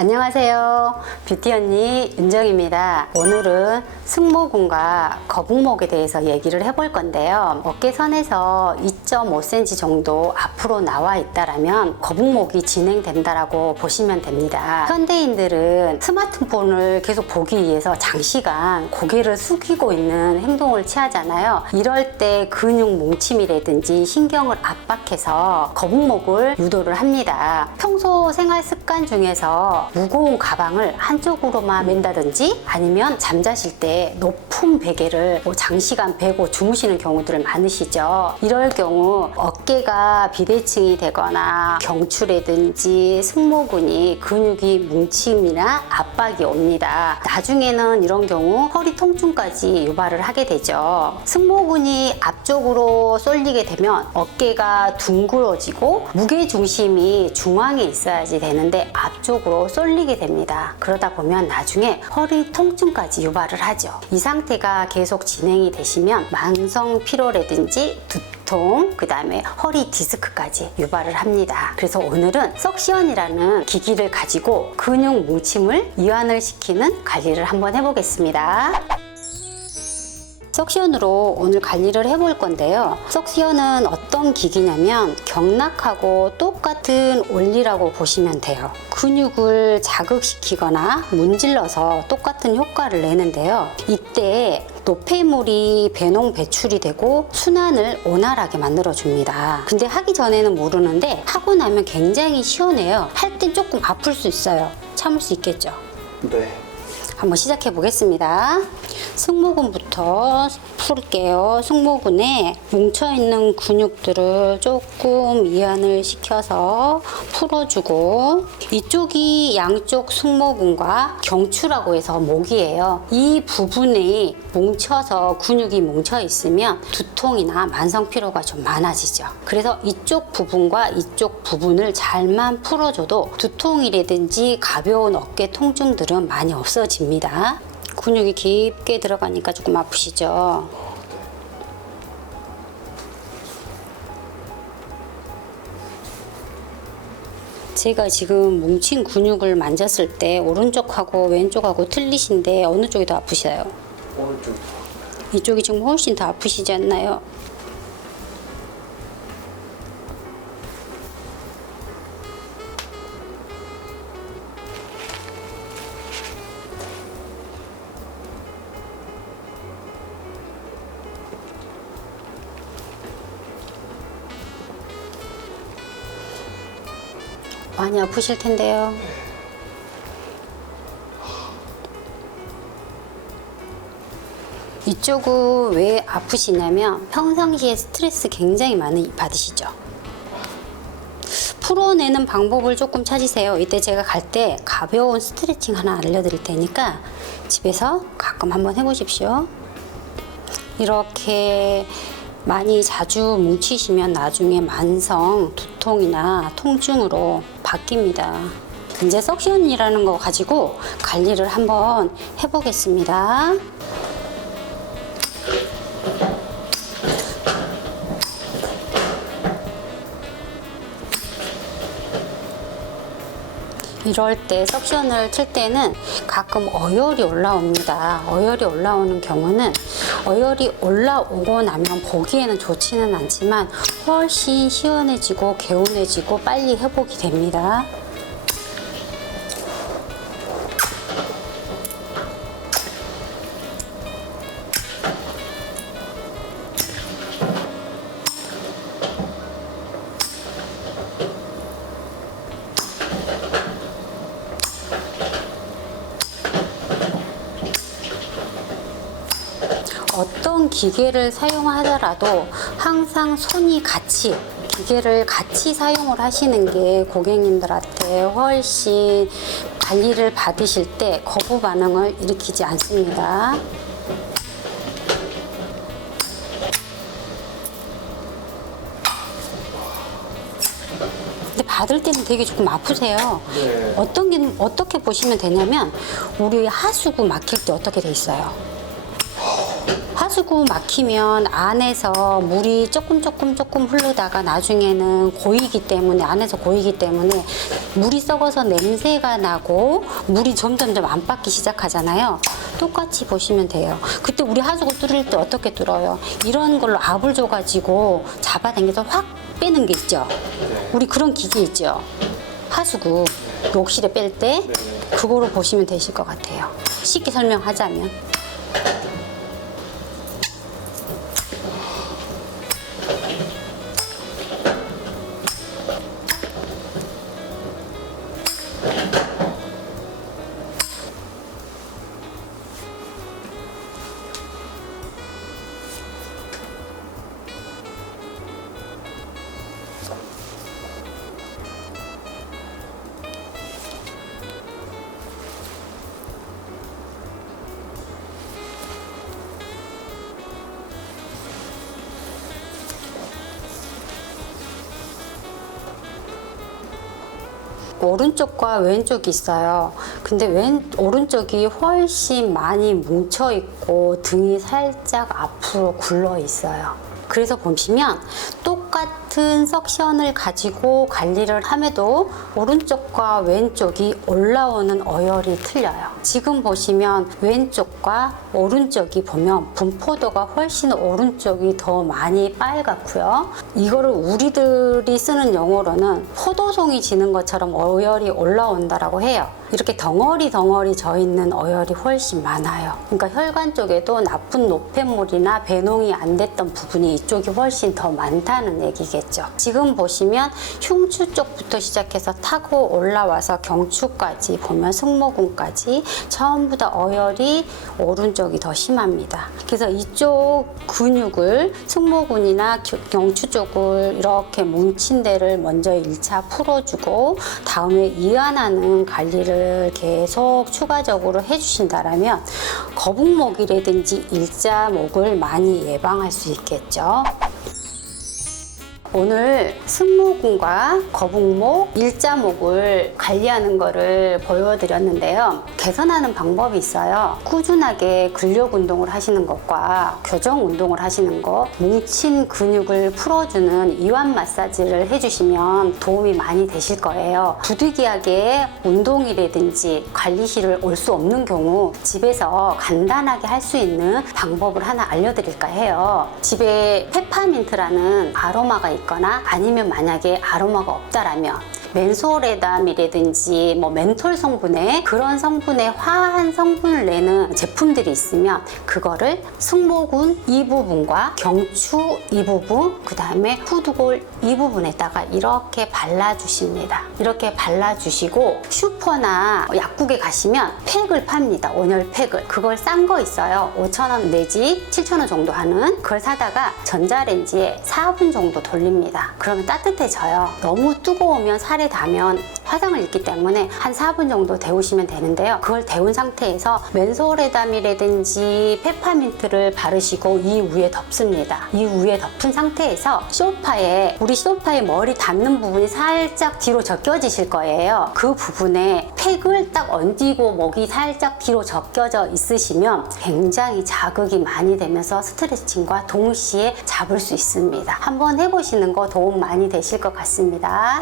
안녕하세요. 뷰티 언니 윤정입니다. 오늘은 승모근과 거북목에 대해서 얘기를 해볼 건데요. 어깨선에서 2.5cm 정도 앞으로 나와 있다라면 거북목이 진행된다라고 보시면 됩니다. 현대인들은 스마트폰을 계속 보기 위해서 장시간 고개를 숙이고 있는 행동을 취하잖아요. 이럴 때 근육 뭉침이라든지 신경을 압박해서 거북목을 유도를 합니다. 평소 생활 습관 중에서 무거운 가방을 한쪽으로만 맨다든지 아니면 잠자실 때 높은 베개를 장시간 베고 주무시는 경우들 많으시죠. 이럴 경우 어깨가 비대칭이 되거나 경추라든지 승모근이 근육이 뭉침이나 압박이 옵니다. 나중에는 이런 경우 허리 통증까지 유발을 하게 되죠. 승모근이 앞쪽으로 쏠리게 되면 어깨가 둥그러지고 무게중심이 중앙에 있어야지 되는데 앞쪽으로 쏠리게 됩니다. 그러다 보면 나중에 허리 통증까지 유발을 하죠. 이 상태가 계속 진행이 되시면 만성 피로라든지 두통, 그 다음에 허리 디스크까지 유발을 합니다. 그래서 오늘은 석시언이라는 기기를 가지고 근육 뭉침을 이완을 시키는 관리를 한번 해보겠습니다. 석시언으로 오늘 관리를 해볼 건데요. 석시언은 어떤 기기냐면 경락하고 똑같은 원리라고 보시면 돼요. 근육을 자극시키거나 문질러서 똑같은 효과를 내는데요. 이때 노폐물이 배농 배출이 되고 순환을 원활하게 만들어줍니다. 근데 하기 전에는 모르는데 하고 나면 굉장히 시원해요. 할 땐 조금 아플 수 있어요. 참을 수 있겠죠? 네. 한번 시작해 보겠습니다. 승모근부터 풀게요. 승모근에 뭉쳐있는 근육들을 조금 이완을 시켜서 풀어주고, 이쪽이 양쪽 승모근과 경추라고 해서 목이에요. 이 부분이 뭉쳐서 근육이 뭉쳐 있으면 두통이나 만성 피로가 좀 많아지죠. 그래서 이쪽 부분과 이쪽 부분을 잘만 풀어줘도 두통이라든지 가벼운 어깨 통증들은 많이 없어집니다. 근육이 깊게 들어가니까 조금 아프시죠? 제가 지금 뭉친 근육을 만졌을 때 오른쪽하고 왼쪽하고 틀리신데 어느 쪽이 더 아프셔요? 오른쪽. 이쪽이 지금 훨씬 더 아프시지 않나요? 많이 아프실 텐데요. 이쪽은 왜 아프시냐면 평상시에 스트레스 굉장히 많이 받으시죠. 풀어내는 방법을 조금 찾으세요. 이때 제가 갈 때 가벼운 스트레칭 하나 알려드릴 테니까 집에서 가끔 한번 해보십시오. 이렇게 많이 자주 뭉치시면 나중에 만성 두통이나 통증으로 바뀝니다. 이제 석시언이라는 거 가지고 관리를 한번 해보겠습니다. 이럴 때 석션을 칠 때는 가끔 어혈이 올라옵니다. 어혈이 올라오는 경우는 어혈이 올라오고 나면 보기에는 좋지는 않지만 훨씬 시원해지고 개운해지고 빨리 회복이 됩니다. 어떤 기계를 사용하더라도 항상 손이 같이 기계를 같이 사용을 하시는 게 고객님들한테 훨씬 관리를 받으실 때 거부 반응을 일으키지 않습니다. 근데 받을 때는 되게 조금 아프세요. 네. 어떻게 보시면 되냐면 우리 하수구 막힐 때 어떻게 돼 있어요? 하수구 막히면 안에서 물이 조금 흐르다가 나중에는 고이기 때문에, 안에서 고이기 때문에 물이 썩어서 냄새가 나고 물이 점점점 안받기 시작하잖아요. 똑같이 보시면 돼요. 그때 우리 하수구 뚫을 때 어떻게 뚫어요? 이런 걸로 압을 줘가지고 잡아당겨서 확 빼는 게 있죠. 우리 그런 기계 있죠. 하수구 욕실에 뺄 때 그거로 보시면 되실 것 같아요. 쉽게 설명하자면. 오른쪽과 왼쪽이 있어요. 근데 오른쪽이 훨씬 많이 뭉쳐 있고 등이 살짝 앞으로 굴러 있어요. 그래서 보시면 똑같은 석션을 가지고 관리를 함에도 오른쪽과 왼쪽이 올라오는 어혈이 틀려요. 지금 보시면 왼쪽과 오른쪽이 보면 분포도가 훨씬 오른쪽이 더 많이 빨갛고요. 이거를 우리들이 쓰는 용어로는 포도송이 지는 것처럼 어혈이 올라온다라고 해요. 이렇게 덩어리 져 있는 어혈이 훨씬 많아요. 그러니까 혈관 쪽에도 나쁜 노폐물이나 배농이 안 됐던 부분이 이쪽이 훨씬 더 많다는 얘기겠죠. 지금 보시면 흉추 쪽부터 시작해서 타고 올라와서 경추까지 보면 승모근까지 전부 다 어혈이 오른쪽이 더 심합니다. 그래서 이쪽 근육을 승모근이나 경추 쪽을 이렇게 뭉친 데를 먼저 1차 풀어주고 다음에 이완하는 관리를 계속 추가적으로 해주신다면 거북목이라든지 일자목을 많이 예방할 수 있겠죠. 오늘 승모근과 거북목, 일자목을 관리하는 거를 보여드렸는데요. 개선하는 방법이 있어요. 꾸준하게 근력 운동을 하시는 것과 교정 운동을 하시는 것, 뭉친 근육을 풀어주는 이완 마사지를 해주시면 도움이 많이 되실 거예요. 부득이하게 운동이라든지 관리실을 올 수 없는 경우 집에서 간단하게 할 수 있는 방법을 하나 알려드릴까 해요. 집에 페퍼민트라는 아로마가 있거나 아니면 만약에 아로마가 없다라면 맨소레담이라든지 멘톨 성분의 그런 성분의 화한 성분을 내는 제품들이 있으면 그거를 승모근 이 부분과 경추 이 부분, 그 다음에 후두골 이 부분에다가 이렇게 발라주십니다. 이렇게 발라주시고 슈퍼나 약국에 가시면 팩을 팝니다. 온열 팩을. 그걸 싼 거 있어요. 5,000원 내지 7,000원 정도 하는. 그걸 사다가 전자레인지에 4분 정도 돌립니다. 그러면 따뜻해져요. 너무 뜨거우면 살에 닿으면 화상을 입기 때문에 한 4분 정도 데우시면 되는데요. 그걸 데운 상태에서 맨소레담이라든지 페퍼민트를 바르시고 이 위에 덮습니다. 이 위에 덮은 상태에서 우리 소파에 머리 닿는 부분이 살짝 뒤로 적혀지실 거예요. 그 부분에 팩을 딱 얹고 목이 살짝 뒤로 적혀져 있으시면 굉장히 자극이 많이 되면서 스트레칭과 동시에 잡을 수 있습니다. 한번 해보시는 거 도움 많이 되실 것 같습니다.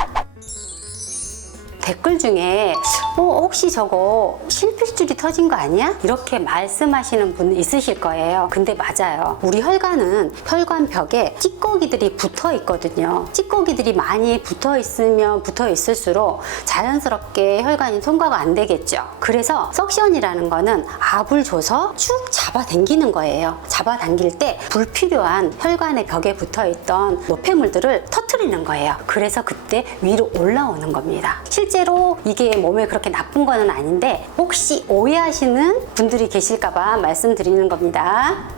댓글 중에 혹시 저거 실핏줄이 터진 거 아니야? 이렇게 말씀하시는 분 있으실 거예요. 근데 맞아요. 우리 혈관은 혈관벽에 찌꺼기들이 붙어 있거든요. 찌꺼기들이 많이 붙어 있을수록 자연스럽게 혈관이 통과가 안 되겠죠. 그래서 석션이라는 거는 압을 줘서 쭉 잡아당기는 거예요. 잡아당길 때 불필요한 혈관의 벽에 붙어 있던 노폐물들을 터트리는 거예요. 그래서 그때 위로 올라오는 겁니다. 실제로 이게 몸에 그렇게 나쁜 거는 아닌데 혹시 오해하시는 분들이 계실까봐 말씀드리는 겁니다.